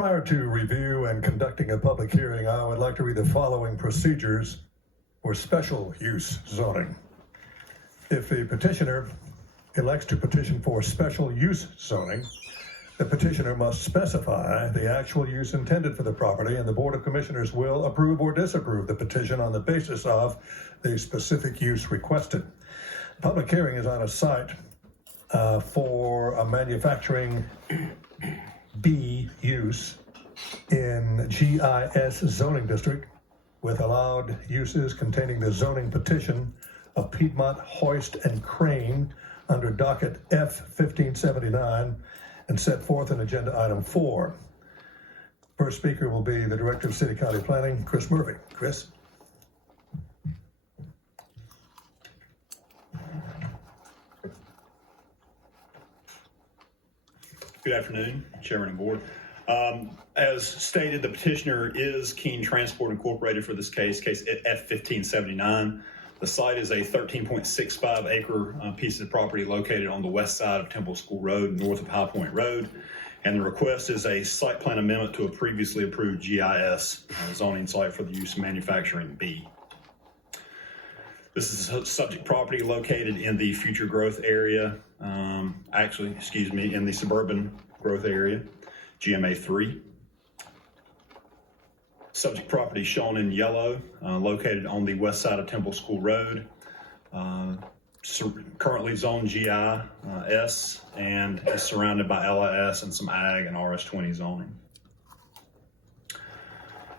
prior to review and conducting a public hearing, I would like to read the following procedures for special use zoning. If the petitioner elects to petition for special use zoning, the petitioner must specify the actual use intended for the property, and the Board of Commissioners will approve or disapprove the petition on the basis of the specific use requested. Public hearing is on a site for a manufacturing B use in GIS zoning district with allowed uses containing the zoning petition of Piedmont Hoist and Crane under docket F-1579 and set forth in agenda item 4. First speaker will be the Director of City County Planning, Chris Murphy. Chris? Good afternoon, Chairman and Board. As stated, the petitioner is Keene Transport Incorporated for this case F-1579. The site is a 13.65 acre piece of property located on the west side of Temple School Road, north of High Point Road. And the request is a site plan amendment to a previously approved GIS zoning site for the use of manufacturing B. This is a subject property located in the future growth area, in the suburban growth area, GMA 3. Subject property shown in yellow, located on the west side of Temple School Road, currently zoned GIS and is surrounded by LIS and some ag and RS20 zoning.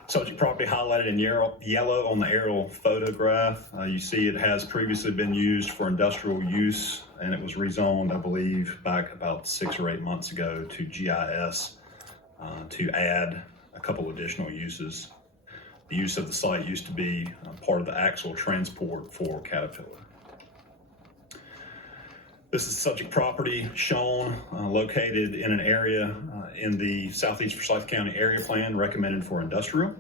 Subject property highlighted in yellow on the aerial photograph. You see it has previously been used for industrial use, and it was rezoned, I believe, back about 6 or 8 months ago to GIS to add a couple additional uses. The use of the site used to be part of the axle transport for Caterpillar. This is subject property shown located in an area in the Southeast Forsyth County area plan recommended for industrial.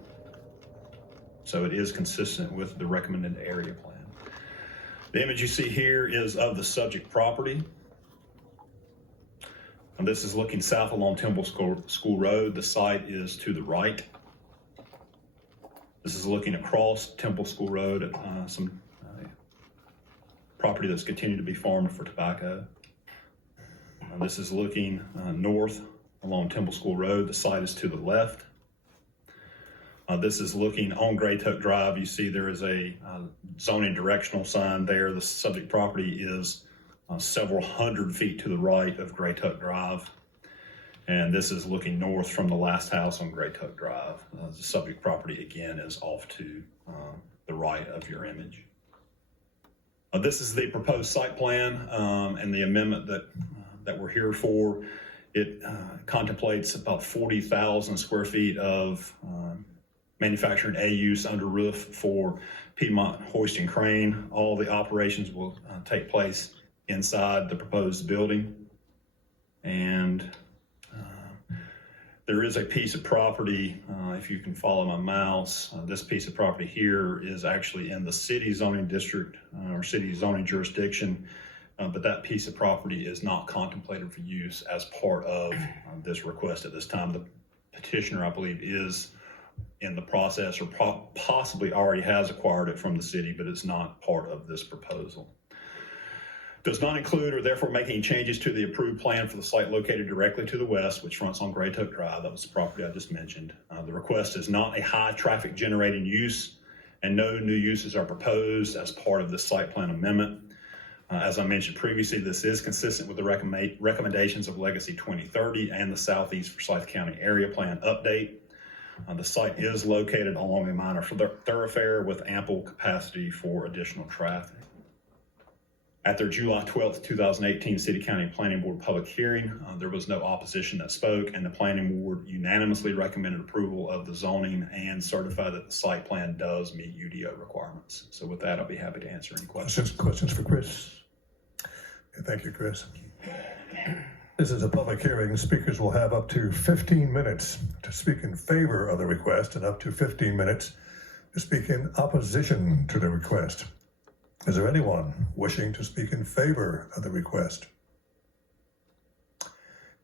So it is consistent with the recommended area plan. The image you see here is of the subject property. And this is looking south along Temple School Road. The site is to the right. This is looking across Temple School Road at some property that's continued to be farmed for tobacco. This is looking north along Temple School Road. The site is to the left. This is looking on Great Oak Drive. You see there is a zoning directional sign there. The subject property is several hundred feet to the right of Great Oak Drive. And this is looking north from the last house on Great Oak Drive. The subject property again is off to the right of your image. This is the proposed site plan and the amendment that we're here for. It contemplates about 40,000 square feet of manufacturing A use under roof for Piedmont Hoist and Crane. All the operations will take place inside the proposed building. And there is a piece of property, if you can follow my mouse, this piece of property here is actually in the city zoning district or city zoning jurisdiction, but that piece of property is not contemplated for use as part of this request at this time. The petitioner, I believe, is in the process or possibly already has acquired it from the city, but it's not part of this proposal. Does not include or therefore make any changes to the approved plan for the site located directly to the west, which fronts on Great Oak Drive. That was the property I just mentioned. The request is not a high traffic generating use, and no new uses are proposed as part of this site plan amendment. As I mentioned previously, this is consistent with the recommendations of Legacy 2030 and the Southeast Forsyth County Area Plan update. The site is located along a minor thoroughfare with ample capacity for additional traffic. At their July 12th, 2018 City County Planning Board public hearing, there was no opposition that spoke, and the Planning Board unanimously recommended approval of the zoning and certified that the site plan does meet UDO requirements. So with that, I'll be happy to answer any questions. Questions for Chris? Okay, thank you, Chris. This is a public hearing. Speakers will have up to 15 minutes to speak in favor of the request and up to 15 minutes to speak in opposition to the request. Is there anyone wishing to speak in favor of the request?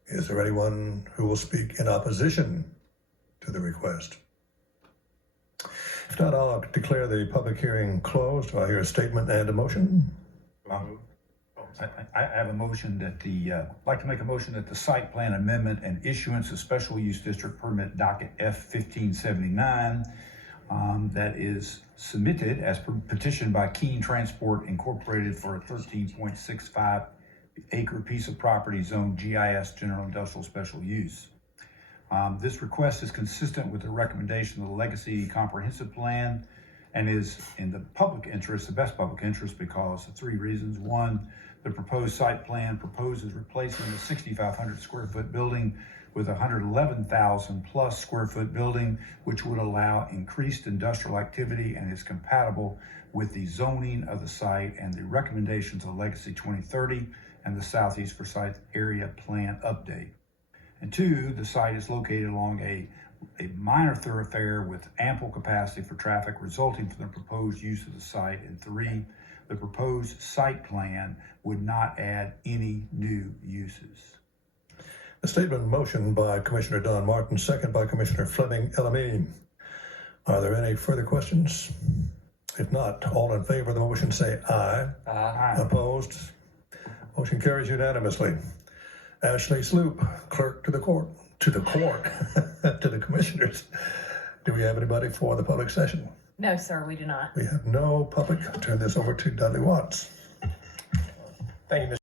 Is there anyone who will speak in opposition to the request? If not, I'll declare the public hearing closed. Do I hear a statement and a motion? I have a motion that I'd like to make a motion that the site plan amendment and issuance of special use district permit docket F-1579 that is submitted as petitioned by Keene Transport Incorporated for a 13.65 acre piece of property zoned GIS General Industrial Special Use. This request is consistent with the recommendation of the Legacy Comprehensive Plan and is in the public interest, the best public interest, because of three reasons. One, the proposed site plan proposes replacing the 6,500 square foot building with a 111,000 plus square foot building, which would allow increased industrial activity and is compatible with the zoning of the site and the recommendations of Legacy 2030 and the Southeast Forsyth Area Plan Update. And two, the site is located along a minor thoroughfare with ample capacity for traffic resulting from the proposed use of the site. And three, the proposed site plan would not add any new uses. A statement in motion by Commissioner Don Martin, second by Commissioner Fleming Elamine. Are there any further questions? If not, all in favor of the motion say aye. Aye. Opposed? Motion carries unanimously. Ashley Sloop, clerk to the court, to the commissioners. Do we have anybody for the public session? No, sir, we do not. We have no public. I'll turn this over to Dudley Watts. Thank you, Mr.